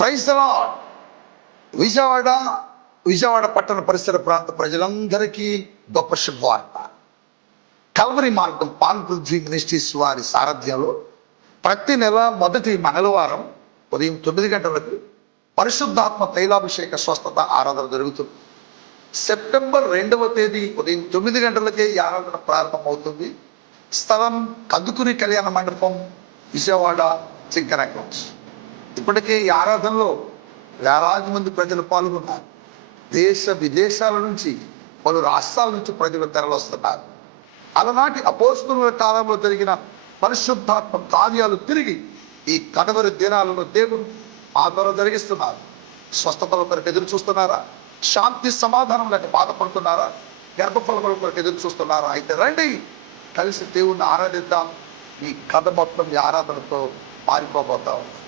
క్రైస్తవ విజయవాడ విజయవాడ పట్టణ పరిసర ప్రాంత ప్రజలందరికీ గొప్ప శుభవార్త. కల్వరి మార్గం పాన్ పృథ్వీ మినిస్ట్రీస్ వారి సారథ్యంలో ప్రతి నెల మొదటి మంగళవారం ఉదయం తొమ్మిది గంటలకు పరిశుద్ధాత్మ తైలాభిషేక స్వస్థత ఆరాధన జరుగుతుంది. సెప్టెంబర్ రెండవ తేదీ ఉదయం తొమ్మిది గంటలకే ఈ ఆరాధన ప్రారంభమవుతుంది. స్థలం కందుకుని కళ్యాణ మండపం విజయవాడ చింకర్ ఇప్పటికే ఈ ఆరాధనలో వేలాది మంది ప్రజలు పాల్గొన్నారు. దేశ విదేశాల నుంచి పలు రాష్ట్రాల నుంచి ప్రజలు తెరలొస్తున్నారు అలనాటి అపోస్తుల కాలంలో జరిగిన పరిశుద్ధాత్మ కార్యాలు తిరిగి ఈ కడవరి దినాలలో దేవుడు ఆధ్వర్యం జరిగిస్తున్నారు. స్వస్థతల కొరకు ఎదురు చూస్తున్నారా? శాంతి సమాధానం లేక బాధపడుతున్నారా? గర్భఫలం కొరకు ఎదురు చూస్తున్నారా? అయితే రండి కలిసి దేవుణ్ణి ఆరాధిద్దాం. ఈ కథ మొత్తం ఈ ఆరాధనతో మారిపోబోతాం.